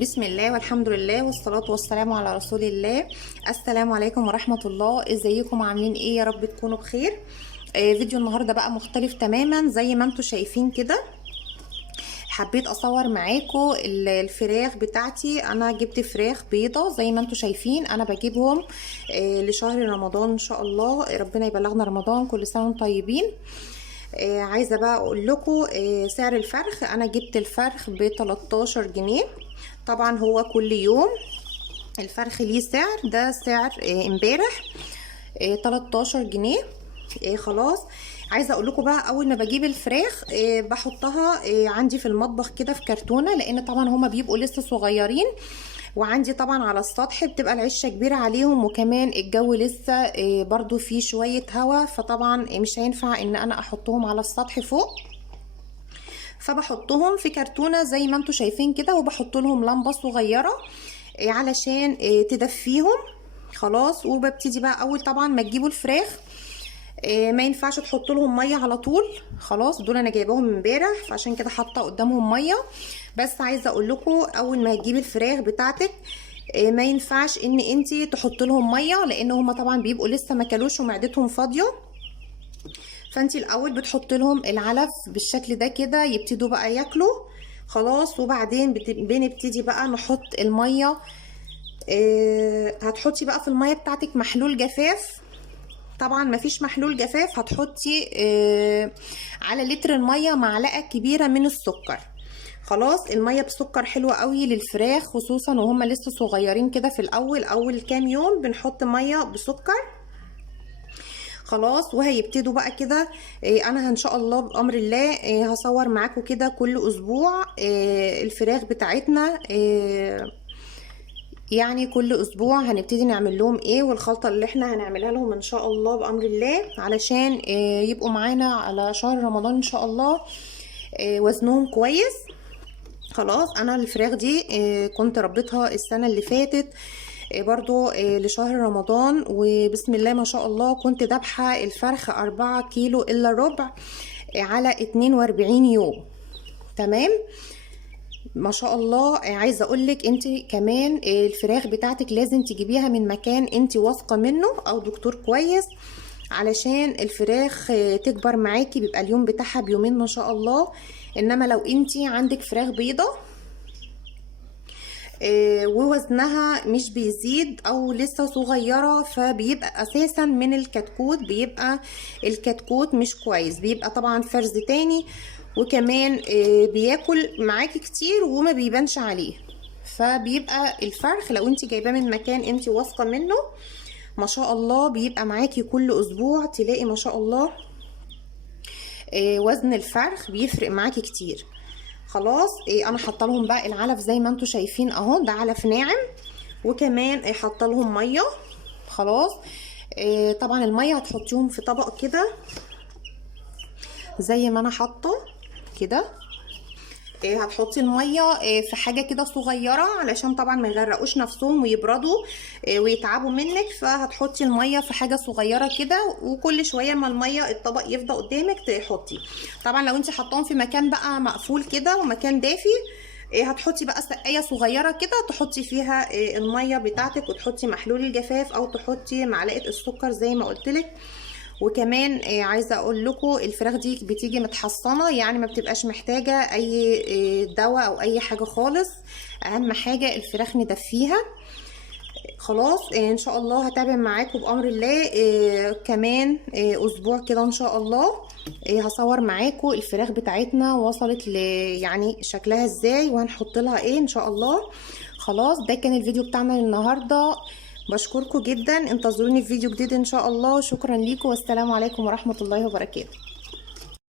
بسم الله والحمد لله والصلاة والسلام على رسول الله. السلام عليكم ورحمة الله. ازيكم عاملين ايه؟ يا رب تكونوا بخير. فيديو النهاردة بقى مختلف تماما زي ما انتوا شايفين كده. حبيت اصور معاكم الفراخ بتاعتي. انا جبت فراخ بيضة زي ما انتوا شايفين. انا بجيبهم لشهر رمضان ان شاء الله. ربنا يبلغنا رمضان، كل سنة وانتم طيبين. عايزة بقى اقول لكم سعر الفرخ. انا جبت الفرخ ب 13 جنيه. طبعا هو كل يوم الفرخ ليه سعر. ده سعر امبارح 13 جنيه. خلاص. عايزه اقول لكم بقى، اول ما بجيب الفراخ بحطها عندي في المطبخ كده في كرتونه، لان طبعا هما بيبقوا لسه صغيرين، وعندي طبعا على السطح بتبقى العشه كبيره عليهم، وكمان الجو لسه برضو فيه شويه هوا، فطبعا مش هينفع ان انا احطهم على السطح فوق. فبحطهم في كرتونه زي ما انتوا شايفين كده، وبحط لهم لمبه صغيره علشان تدفيهم. خلاص. وببتدي بقى اول طبعا ما تجيبوا الفراخ ما ينفعش تحط لهم ميه على طول. خلاص، دول انا جايباهم امبارح، فعشان كده حاطه قدامهم ميه. بس عايزه اقول لكم، اول ما تجيبي الفراخ بتاعتك ما ينفعش ان انتي تحط لهم ميه، لان هما طبعا بيبقوا لسه ما كلوش ومعدتهم فاضيه. فانتي الاول بتحط لهم العلف بالشكل ده كده، يبتدوا بقى ياكلوا. خلاص. وبعدين بنبتدي بقى نحط الميه. هتحطي بقى في الميه بتاعتك محلول جفاف. طبعا مفيش محلول جفاف، هتحطي على لتر الميه معلقه كبيره من السكر. خلاص. الميه بسكر حلوه قوي للفراخ، خصوصا وهم لسه صغيرين كده. في اول كام يوم بنحط ميه بسكر. خلاص. وهيبتدوا بقى كده. انا ان شاء الله بامر الله هصور معاكم كده كل اسبوع الفراخ بتاعتنا. يعني كل اسبوع هنبتدي نعمل لهم ايه، والخلطه اللي احنا هنعملها لهم ان شاء الله بامر الله، علشان يبقوا معانا على شهر رمضان ان شاء الله وزنهم كويس. خلاص. انا الفراخ دي كنت ربيتها السنه اللي فاتت برضو لشهر رمضان، وبسم الله ما شاء الله كنت ذابحه الفرخ 4 كيلو الا ربع على 42 يوم. تمام ما شاء الله. عايزه اقولك انت كمان الفراخ بتاعتك لازم تجيبيها من مكان انت واثقه منه او دكتور كويس، علشان الفراخ تكبر معاكي. بيبقى اليوم بتاعها بيومين ما شاء الله. انما لو انت عندك فراخ بيضه ووزنها مش بيزيد او لسه صغيره، فبيبقى اساسا من الكتكوت، بيبقى الكتكوت مش كويس، بيبقى طبعا فرز تاني، وكمان بياكل معاكي كتير وما بيبانش عليه. فبيبقى الفرخ لو انت جايباه من مكان انت واثقه منه ما شاء الله، بيبقى معاكي كل اسبوع تلاقي ما شاء الله وزن الفرخ بيفرق معاكي كتير. خلاص. انا حاطه لهم بقى العلف زي ما انتوا شايفين اهو، ده علف ناعم، وكمان حاطه لهم ميه. خلاص. طبعا الميه هتحطيهم في طبق كده زي ما انا حاطه كده. هتحطي الميه في حاجه كده صغيره، علشان طبعا ما يغرقوش نفسهم ويبردوا ويتعبوا منك. فهتحطي الميه في حاجه صغيره كده، وكل شويه ما الميه الطبق يفضى قدامك تحطي. طبعا لو انت حطاهم في مكان بقى مقفول كده ومكان دافي، هتحطي بقى سقايه صغيره كده تحطي فيها الميه بتاعتك، وتحطي محلول الجفاف او تحطي معلقه السكر زي ما قلتلك. وكمان عايزه اقول لكم الفراخ دي بتيجي متحصنه، يعني ما بتبقاش محتاجه اي دواء او اي حاجه خالص. اهم حاجه الفراخ ندفيها. خلاص. ان شاء الله هتابع معاكم بامر الله كمان اسبوع كده ان شاء الله. هصور معاكم الفراخ بتاعتنا وصلت يعني شكلها ازاي، وهنحط لها ايه ان شاء الله. خلاص. ده كان الفيديو بتاعنا النهارده. بشكركم جدا. انتظروني في فيديو جديد ان شاء الله. شكرا ليكم، والسلام عليكم ورحمة الله وبركاته.